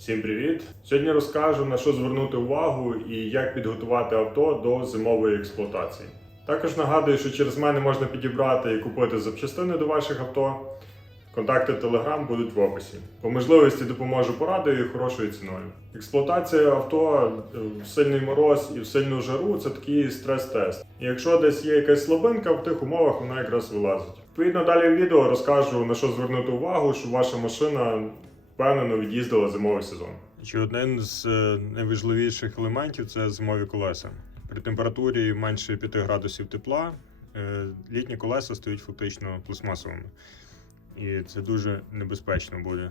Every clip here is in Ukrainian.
Всім привіт! Сьогодні розкажу на що звернути увагу і як підготувати авто до зимової експлуатації. Також нагадую, що через мене можна підібрати і купити запчастини до ваших авто. Контакти Telegram будуть в описі. По можливості допоможу порадою і хорошою ціною. Експлуатація авто е, в сильний мороз і в сильну жару це такий стрес-тест. І якщо десь є якась слабинка, в тих умовах вона якраз вилазить. Відповідно, далі в відео розкажу на що звернути увагу, щоб ваша машина впевнено від'їздила зимовий сезон. Чи один з е, найважливіших елементів це зимові колеса. При температурі менше 5 градусів тепла е, літні колеса стають фактично пластмасовими. І це дуже небезпечно буде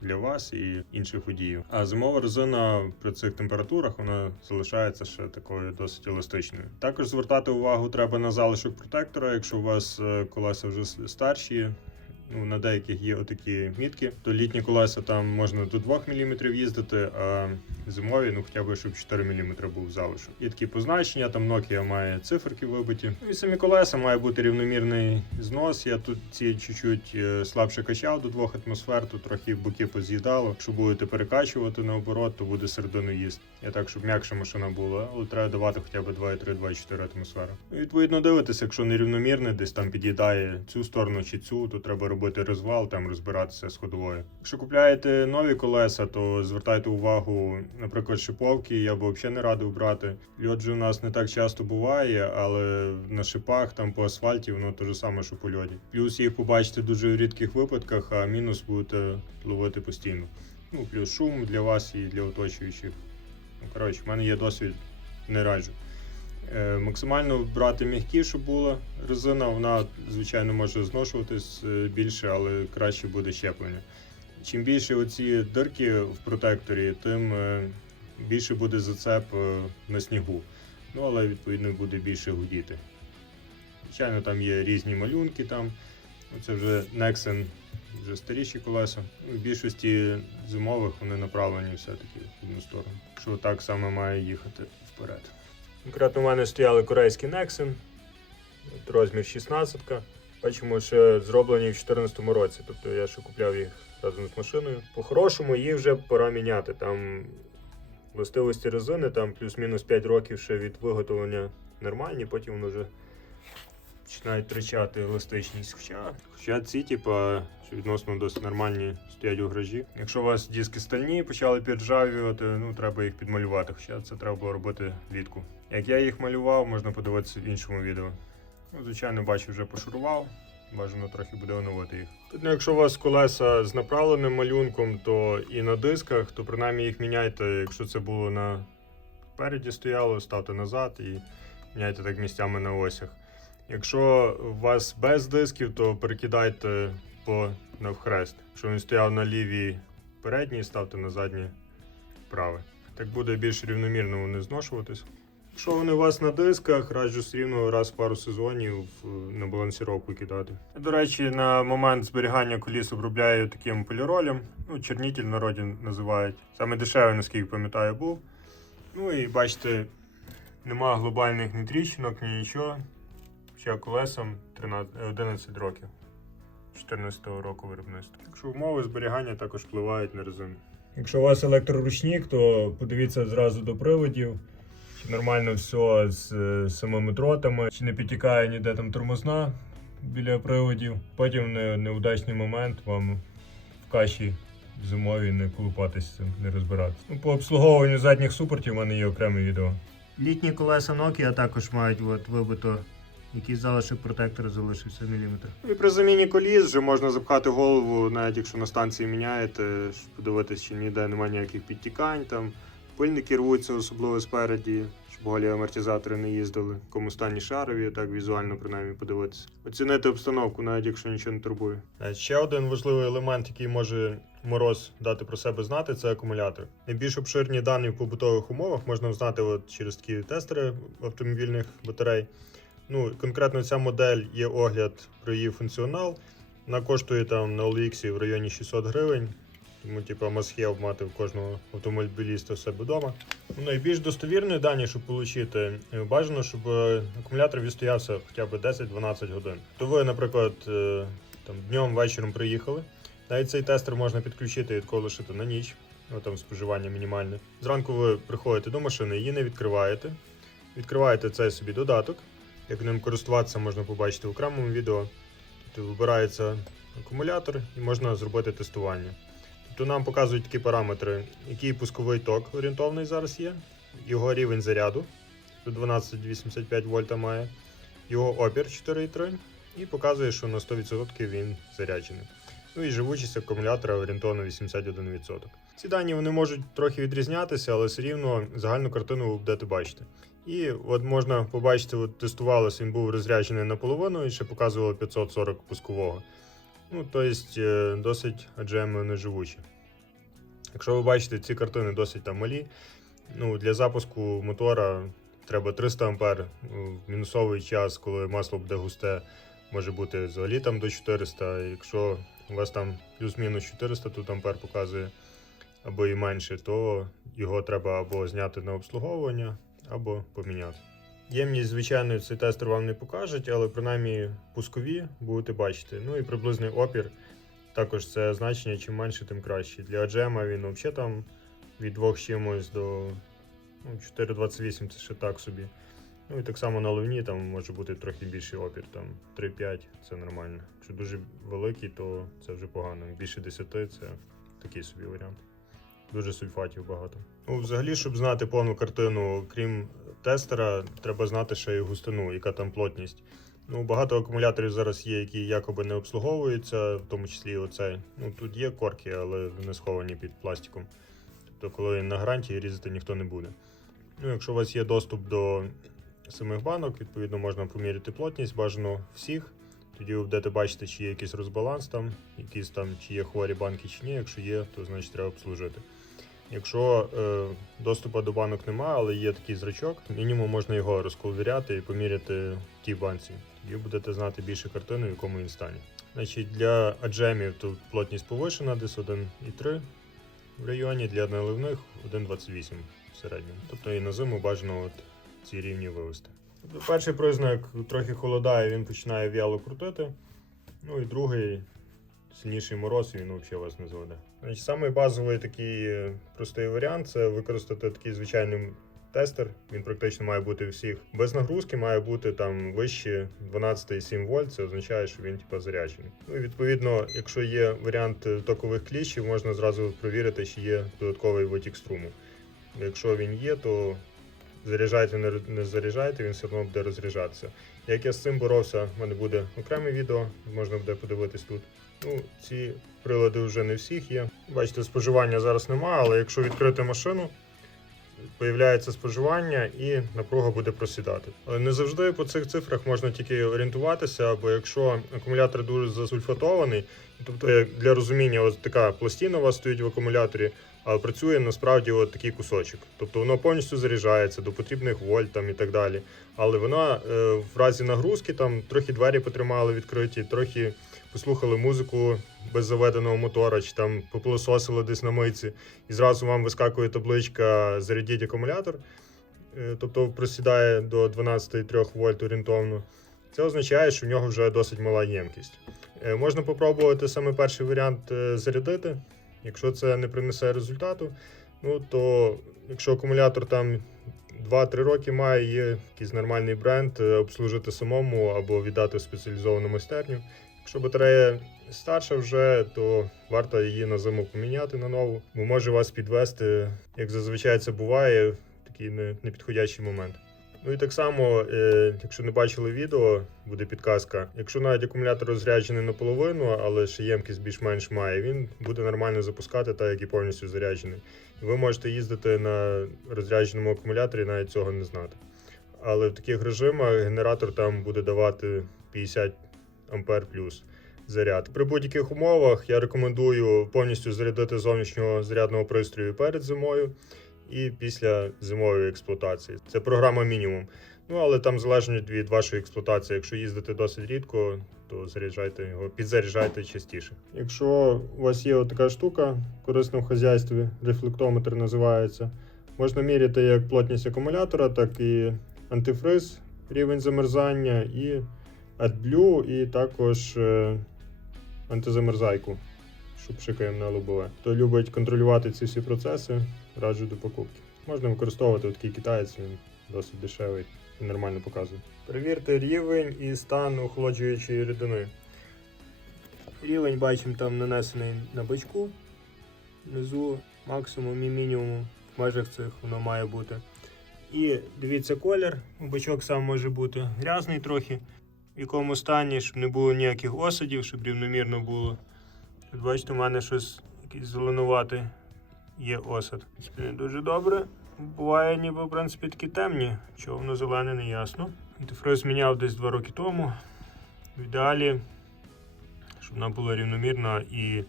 для вас і інших водіїв. А зимова резина при цих температурах вона залишається ще такою досить еластичною. Також звертати увагу треба на залишок протектора, якщо у вас е, колеса вже старші. Ну, на деяких є отакі мітки, то літні колеса там можна до 2 мм їздити, а зимові, ну хоча б щоб 4 мм був залишок. Є такі позначення, там Nokia має циферки вибиті. Ну і самі колеса має бути рівномірний знос. Я тут ці чуть-чуть е, слабше качав до 2 атмосфер, тут трохи боки поз'їдало. Якщо будете перекачувати наоборот, то буде середину їсти. Я так, щоб м'якша машина була, але треба давати хоча б 2,3-2,4 атмосфери. Ну, і, відповідно, дивитися, якщо нерівномірне, десь там під'їдає цю сторону чи цю, то треба робити розвал, там розбиратися з ходовою. Якщо купляєте нові колеса, то звертайте увагу, наприклад, шиповки, я б взагалі не радив брати. Льот же у нас не так часто буває, але на шипах там по асфальті воно те ж саме, що по льоді. Плюс їх побачите дуже в рідких випадках, а мінус будете ловити постійно. Ну, плюс шум для вас і для оточуючих. Ну, коротше, в мене є досвід, не раджу. Е, максимально брати м'які, щоб була резина, вона, звичайно, може зношуватись е, більше, але краще буде щеплення. Чим більше оці дирки в протекторі, тим е, більше буде зацеп на снігу. Ну, але відповідно буде більше гудіти. Звичайно, там є різні малюнки там. Ну, Це вже Nexen, вже старіші колеса. Ну, в більшості зимових вони направлені все-таки в одну сторону. Що так само має їхати вперед. Конкретно в мене стояли корейські Nexen, розмір 16. Бачимо, що зроблені в 2014 році. Тобто я ще купляв їх разом з машиною. По-хорошому їх вже пора міняти. Там властивості резини, там плюс-мінус 5 років ще від виготовлення нормальні, потім воно вже починають втрачати еластичність. Хоча, Хоча ці, типа, відносно досить нормальні стоять у гаражі. Якщо у вас диски стальні почали підржавювати, ну треба їх підмалювати. Хоча це треба було робити влітку. Як я їх малював, можна подивитися в іншому відео. Ну, звичайно, бачу, вже пошурував. Бажано трохи буде оновити їх. Ну, якщо у вас колеса з направленим малюнком, то і на дисках, то принаймні їх міняйте, якщо це було на переді стояло, ставте назад і міняйте так місцями на осях. Якщо у вас без дисків, то перекидайте по навхрест. Якщо він стояв на лівій передній, ставте на задній праве. Так буде більш рівномірно вони зношуватись. Якщо вони у вас на дисках, раджу все рівно раз в пару сезонів е, на балансіровку кидати. До речі, на момент зберігання коліс обробляю таким поліролем. Ну, чернітель в народі називають. Саме дешевий, наскільки пам'ятаю, був. Ну і бачите, нема глобальних ні тріщинок, ні нічого. Ще колесам 13, 11 років. 14 року виробництва. Так що умови зберігання також впливають на резину. Якщо у вас електроручник, то подивіться зразу до приводів. Чи нормально все з е, самими дротами, чи не підтікає ніде там тормозна біля приводів. Потім не- неудачний момент вам в каші зимовій не колупатися не розбиратися. Ну, по обслуговуванню задніх супортів у мене є окреме відео. Літні колеса Nokia також мають от, вибито якийсь залишок протектора залишився міліметр. І при заміні коліс вже можна запхати голову, навіть якщо на станції міняєте, щоб подивитися, чи ніде немає ніяких підтікань. Там пильники рвуться, особливо спереді, щоб голі амортизатори не їздили. Кому стані шарові, так візуально принаймні подивитися. Оцінити обстановку, навіть якщо нічого не турбує. Е, Ще один важливий елемент, який може мороз дати про себе знати, це акумулятор. Найбільш обширні дані в побутових умовах можна знати от через такі тестери автомобільних батарей. Ну, конкретно ця модель є огляд про її функціонал. Вона коштує там на OLX в районі 600 гривень. Тому, типу, must-have мати в кожного автомобіліста в себе вдома. Ну, найбільш достовірні дані, щоб отримати, бажано, щоб е, акумулятор відстоявся хоча б 10-12 годин. То ви, наприклад, е, там, днем вечором приїхали. Навіть цей тестер можна підключити і тако лишити на ніч. ну там споживання мінімальне. Зранку ви приходите до машини, її не відкриваєте. Відкриваєте цей собі додаток. Як ним користуватися, можна побачити в окремому відео. Тут вибирається акумулятор і можна зробити тестування. Тобто нам показують такі параметри, який пусковий ток орієнтовний зараз є, його рівень заряду, тут 12,85 вольта має, його опір 4,3 і показує, що на 100% він заряджений. Ну і живучість акумулятора орієнтовно 81%. Ці дані вони можуть трохи відрізнятися, але все рівно загальну картину ви будете бачити. І от можна побачити, от тестувалося, він був розряджений наполовину і ще показувало 540 пускового. Ну, тобто досить AGM неживучі. Якщо ви бачите, ці картини досить там малі. Ну, для запуску мотора треба 300 ампер. В мінусовий час, коли масло буде густе, може бути взагалі там до 400. Якщо у вас там плюс-мінус 400 тут ампер показує, або і менше, то його треба або зняти на обслуговування, або поміняти. Ємність, звичайно, цей тестер вам не покажуть, але принаймні пускові будете бачити. Ну і приблизний опір. Також це значення, чим менше, тим краще. Для джема він взагалі там від 2 чимось до ну, 4,28 це ще так собі. Ну і так само на ливні там може бути трохи більший опір, там 3-5 це нормально. Якщо дуже великий, то це вже погано. Більше 10 це такий собі варіант. Дуже сульфатів багато. Ну, взагалі, щоб знати повну картину, крім тестера, треба знати ще й густину, яка там плотність. Ну, багато акумуляторів зараз є, які якоби не обслуговуються, в тому числі оцей. Ну, тут є корки, але вони сховані під пластиком. Тобто, коли на гарантії різати ніхто не буде. Ну, якщо у вас є доступ до самих банок, відповідно можна поміряти плотність, бажано всіх. Тоді ви будете бачити, чи є якийсь розбаланс там, якісь там, чи є хворі банки, чи ні. Якщо є, то значить треба обслужити. Якщо е, доступу до банок немає, але є такий зрачок, мінімум можна його розковиряти і поміряти в тій банці. Тоді будете знати більше картини, в якому він стані. Значить, для аджемів тут плотність повишена, десь 1,3 в районі, для наливних 1,28 в середньому. Тобто і на зиму бажано от ці рівні вивести. Перший признак трохи холодає, він починає в'яло крутити. Ну і другий сильніший мороз, він взагалі вас не зведе. Значить, самий базовий такий е, простий варіант це використати такий звичайний тестер. Він практично має бути всіх без нагрузки, має бути там вище 12,7 вольт. Це означає, що він типу, заряджений. Ну і відповідно, якщо є варіант е, токових кліщів, можна зразу перевірити, чи є додатковий витік струму. Якщо він є, то заряджайте, не, не заряджайте, він все одно буде розряджатися. Як я з цим боровся, в мене буде окреме відео, можна буде подивитись тут. Ну, ці прилади вже не всіх є. Бачите, споживання зараз немає, але якщо відкрити машину, появляється споживання і напруга буде просідати. Але не завжди по цих цифрах можна тільки орієнтуватися, бо якщо акумулятор дуже засульфатований, тобто як для розуміння, ось така пластина у вас стоїть в акумуляторі, а працює насправді от такий кусочок. Тобто воно повністю заряджається до потрібних вольт там, і так далі. Але вона е, в разі нагрузки там трохи двері потримали відкриті, трохи послухали музику без заведеного мотора, чи там попилососили десь на мийці, і зразу вам вискакує табличка Зарядіть акумулятор, Е, тобто просідає до 12,3 вольт орієнтовно. Це означає, що в нього вже досить мала ємкість. Е, Можна попробувати саме перший варіант е, зарядити. Якщо це не принесе результату, ну то якщо акумулятор там 2-3 роки має, є якийсь нормальний бренд, е, обслужити самому або віддати в спеціалізовану майстерню. Якщо батарея старша вже, то варто її на зиму поміняти на нову, бо може вас підвести, як зазвичай це буває, в такий не- непідходящий момент. Ну і так само, е, якщо не бачили відео, буде підказка. Якщо навіть акумулятор розряджений наполовину, але ще ємкість більш-менш має, він буде нормально запускати, так як і повністю заряджений. Ви можете їздити на розрядженому акумуляторі, навіть цього не знати. Але в таких режимах генератор там буде давати 50 ампер плюс заряд. При будь-яких умовах я рекомендую повністю зарядити зовнішнього зарядного пристрою перед зимою і після зимової експлуатації. Це програма мінімум. Ну але там залежно від вашої експлуатації. Якщо їздити досить рідко, то заряджайте його, підзаряджайте частіше. Якщо у вас є така штука, корисна в хазяйстві, рефлектометр називається, можна міряти як плотність акумулятора, так і антифриз, рівень замерзання, і AdBlue, і також е, антизамерзайку, що пшикаємо на лобове. Хто любить контролювати ці всі процеси, раджу до покупки. Можна використовувати от такий китаєць, він досить дешевий і нормально показує. Перевірте рівень і стан охолоджуючої рідини. Рівень бачимо там нанесений на бачку. Внизу максимум і мінімум в межах цих воно має бути. І дивіться колір. Бачок сам може бути грязний трохи, в якому стані, щоб не було ніяких осадів, щоб рівномірно було. Тут бачите, у мене щось якийсь зеленуватий є осад. Не дуже добре. Буває, ніби в принципі такі темні, чого воно зелене, не ясно. Антифриз міняв десь 2 роки тому. В ідеалі, щоб вона була рівномірна і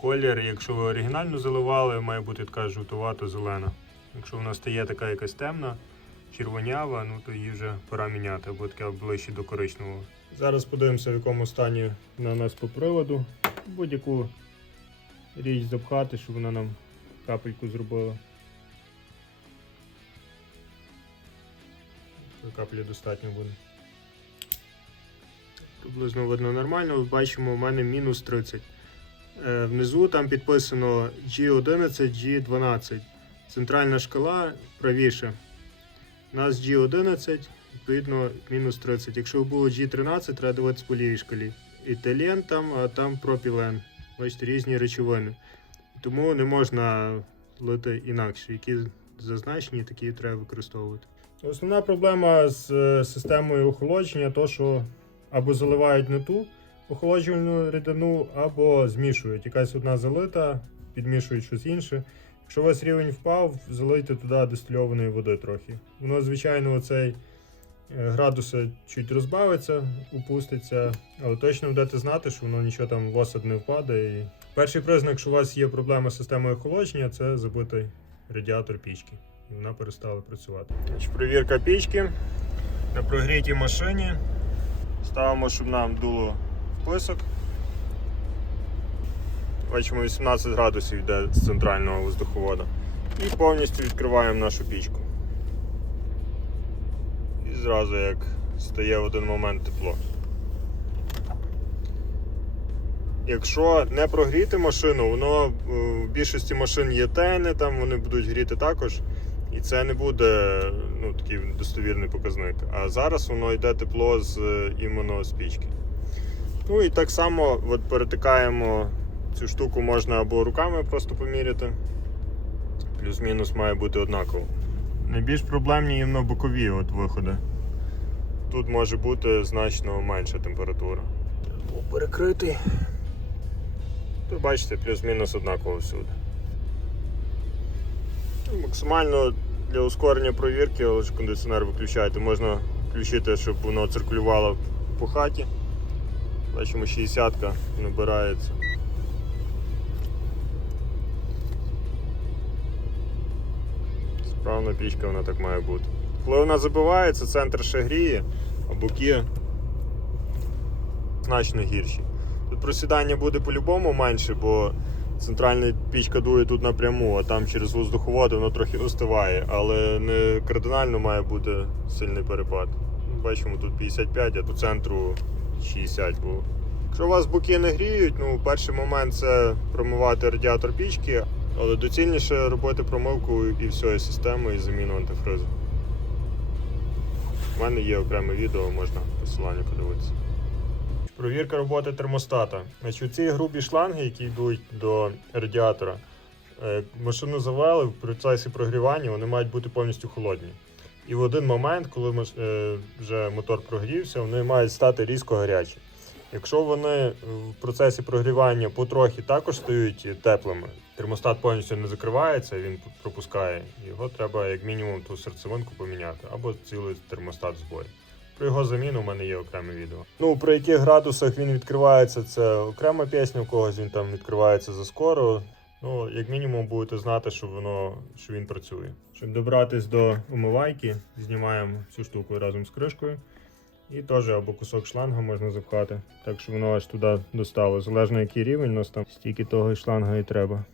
колір, якщо ви оригінально заливали, має бути така жовтувато-зелена. Якщо вона стає така якась темна, червонява, ну то її вже пора міняти, або така ближче до коричневого. Зараз подивимося, в якому стані на нас по приводу. Будь-яку річ запхати, щоб вона нам капельку зробила. Каплі достатньо буде. Приблизно видно нормально. Бачимо, у мене мінус 30. Е, внизу там підписано G11, G12. Центральна шкала правіше. У нас G11, відповідно, мінус 30. Якщо було G13, треба дивитися по лівій шкалі. Етилен там, а там пропілен. Бачите, різні речовини. Тому не можна лити інакше. Які зазначені, такі треба використовувати. Основна проблема з е, системою охолодження, то що або заливають не ту охолоджувальну рідину, або змішують. Якась одна залита, підмішують щось інше. Якщо у вас рівень впав, залийте туди дистильованої води трохи. Воно, звичайно, оцей градуси чуть розбавиться, упуститься, але точно будете знати, що воно нічого там в осад не впаде. І... Перший признак, що у вас є проблема з системою охолодження, це забитий радіатор пічки. І вона перестала працювати. Значить, Провірка пічки на прогрітій машині. Ставимо, щоб нам дуло вписок. Бачимо 18 градусів йде з центрального воздуховода. І повністю відкриваємо нашу пічку. Зразу як стає в один момент тепло. Якщо не прогріти машину, воно е, в більшості машин є тени, там вони будуть гріти також. І це не буде ну, такий достовірний показник. А зараз воно йде тепло з е, іменно з пічки. Ну і так само от перетикаємо цю штуку можна або руками просто поміряти. Плюс-мінус має бути однаково. Найбільш проблемні іменно бокові от виходи. Тут може бути значно менша температура. Був перекритий. Тут бачите, плюс-мінус однаково всюди. Ну, Максимально для ускорення провірки, але ж кондиціонер виключаєте, можна включити, щоб воно циркулювало по хаті. Бачимо, 60-ка набирається. Справна пічка вона так має бути. Коли вона забивається, центр ще гріє, а боки значно гірші. Тут просідання буде по-любому менше, бо центральна пічка дує тут напряму, а там через воздуховоди воно трохи остиває, але не кардинально має бути сильний перепад. Бачимо, тут 55, а до центру 60 було. Якщо у вас боки не гріють, ну перший момент це промивати радіатор пічки, але доцільніше робити промивку і всієї системи і заміну антифризу. У мене є окреме відео, можна посилання подивитися. Провірка роботи термостата. Значить, ці грубі шланги, які йдуть до радіатора, е, машину завели в процесі прогрівання, вони мають бути повністю холодні. І в один момент, коли е, вже мотор прогрівся, вони мають стати різко гарячі. Якщо вони в процесі прогрівання потрохи також стають теплими, термостат повністю не закривається, він пропускає. Його треба як мінімум ту серцевинку поміняти або цілий термостат в зборі. Про його заміну у мене є окреме відео. Ну, при яких градусах він відкривається, це окрема пісня, у когось він там відкривається заскоро. Ну, як мінімум, будете знати, що воно що він працює. Щоб добратись до умивайки, знімаємо цю штуку разом з кришкою. І теж або кусок шланга можна запхати, так що воно аж туди достало. Залежно який рівень, у нас там стільки того і шланга і треба.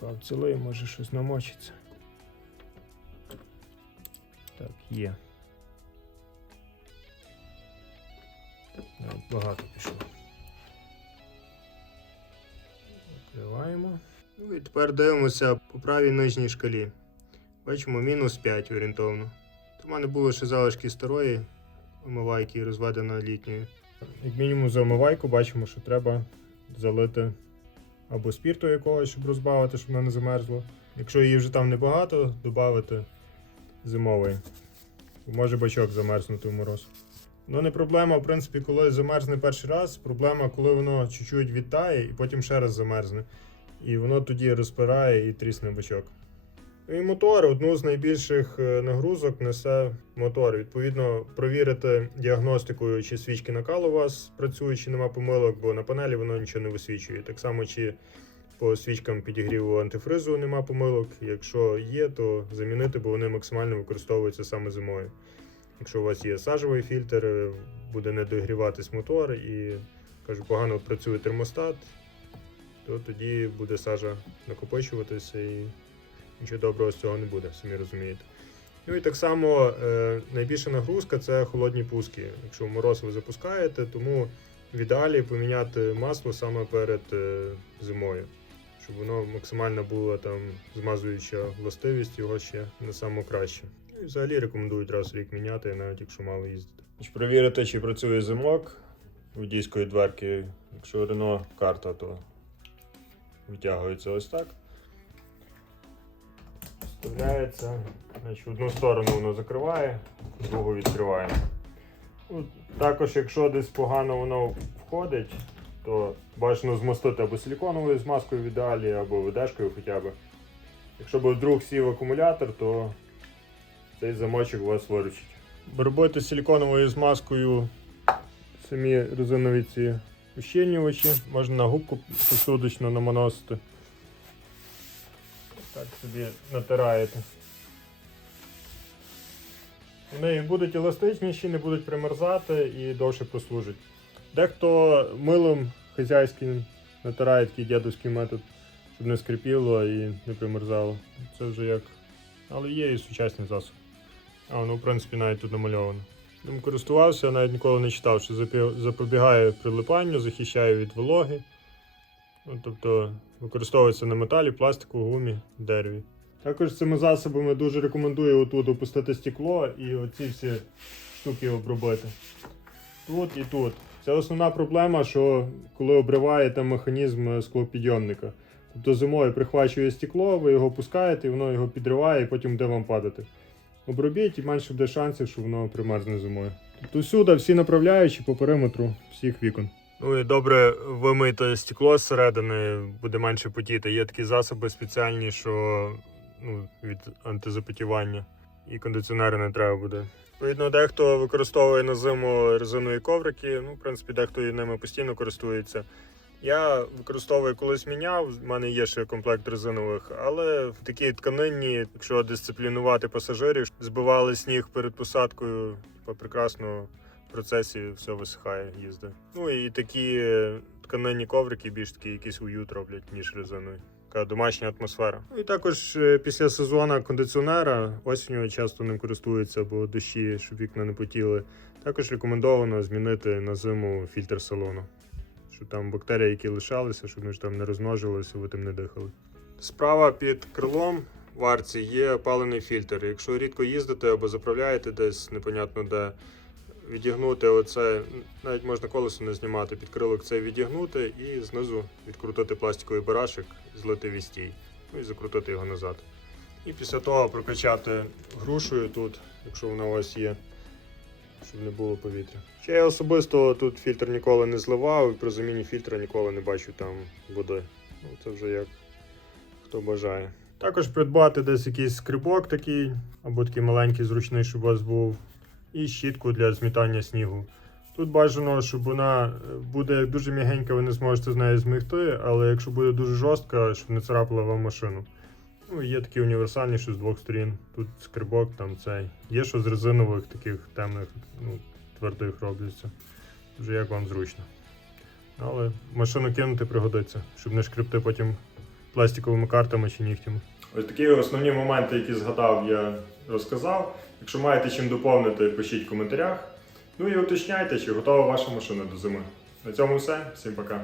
Пав цілий, може щось намочиться. Так, є. Навіть багато пішло. Відкриваємо. Ну і тепер дивимося по правій нижній шкалі. Бачимо мінус 5 орієнтовно. У мене було ще залишки старої омивайки, розведена літньою. Як мінімум за омивайку бачимо, що треба залити або спірту якогось, щоб розбавити, щоб вона не замерзла. Якщо її вже там небагато, додати зимової. Може бачок замерзнути в мороз. Ну не проблема, в принципі, коли замерзне перший раз. Проблема, коли воно чуть-чуть відтає і потім ще раз замерзне. І воно тоді розпирає і трісне бачок. І мотор одну з найбільших е, нагрузок несе мотор. Відповідно, провірити діагностикою, чи свічки накалу у вас працюють, чи нема помилок, бо на панелі воно нічого не висвічує. Так само, чи по свічкам підігріву антифризу нема помилок. Якщо є, то замінити, бо вони максимально використовуються саме зимою. Якщо у вас є сажовий фільтр, е, буде не догріватись мотор і кажу, погано працює термостат, то тоді буде сажа накопичуватися і нічого доброго з цього не буде, самі розумієте. Ну і так само е, найбільша нагрузка це холодні пуски. Якщо в мороз ви запускаєте, тому в ідеалі поміняти масло саме перед е, зимою, щоб воно максимально було там змазуюча властивість його ще не саме краще. Ну, і взагалі рекомендують раз в рік міняти, навіть якщо мало їздити. Перевірити, чи працює замок водійської дверки. Якщо Рено карта, то витягується ось так. Вставляється. Значить, одну сторону воно закриває, другу відкриває. Ну, також, якщо десь погано воно входить, то бажано змостити або силіконовою змазкою в ідеалі, або ведешкою хоча б. Якщо б вдруг сів акумулятор, то цей замочок у вас виручить. Робити силіконовою змазкою самі резинові ці ущільнювачі. Можна на губку посудочно наманосити. Так собі натираєте. Вони будуть еластичніші, не будуть примерзати і довше прослужать. Дехто милом хазяйським натирає такий дядовський метод, щоб не скрипіло і не примерзало. Це вже як. Але є і сучасні засоби. А воно, в принципі, навіть тут намальовано. Ним користувався, навіть ніколи не читав, що запобігає прилипанню, захищає від вологи. Ну, тобто використовується на металі, пластику, гумі, дереві. Також цими засобами дуже рекомендую отут опустити стекло і оці всі штуки обробити. Тут і тут. Це основна проблема, що коли обриваєте механізм склопідйомника. Тобто зимою прихвачує стекло, ви його пускаєте, воно його підриває, і потім буде вам падати. Обробіть і менше буде шансів, що воно примерзне зимою. Тобто всюди всі направляючі по периметру всіх вікон. Ну і добре вимите стекло зсередини, буде менше потіти. Є такі засоби спеціальні, що ну, від антизапотівання. І кондиціонери не треба буде. Відповідно, дехто використовує на зиму резинові коврики. Ну, в принципі, дехто і ними постійно користується. Я використовую колись міняв, в мене є ще комплект резинових, але в такій тканині, якщо дисциплінувати пасажирів, збивали сніг перед посадкою, прекрасно процесі все висихає їзди. Ну і такі тканинні коврики більш такі якийсь уют роблять, ніж резинові. Така домашня атмосфера. Ну і також е, після сезону кондиціонера осінню часто ним користуються, бо дощі, щоб вікна не потіли. Також рекомендовано змінити на зиму фільтр салону. Щоб там бактерії, які лишалися, щоб вони ж там не розмножилися, ви тим не дихали. Справа під крилом в є опалений фільтр. Якщо рідко їздите або заправляєте десь непонятно де, відігнути оце, навіть можна колесо не знімати, під крилок це відігнути і знизу відкрутити пластиковий барашек, злити відстій, ну і закрутити його назад. І після того прокачати грушею тут, якщо вона у вас є, щоб не було повітря. Ще я особисто тут фільтр ніколи не зливав, і при заміні фільтра ніколи не бачу там води. Ну, це вже як хто бажає. Також придбати десь якийсь скрибок такий, або такий маленький, зручний, щоб у вас був, і щітку для змітання снігу. Тут бажано, щоб вона е, буде дуже м'ягенька, ви не зможете з нею змігти, але якщо буде дуже жорстка, щоб не царапала вам машину. Ну, є такі універсальні, що з двох сторін. Тут скрибок, там цей. Є що з резинових таких темних, ну, твердих робляться. Вже як вам зручно. Але машину кинути пригодиться, щоб не шкребти потім пластиковими картами чи нігтями. Ось такі основні моменти, які згадав, я розказав. Якщо маєте чим доповнити, пишіть в коментарях. Ну і уточняйте, чи готова ваша машина до зими. На цьому все. Всім пока.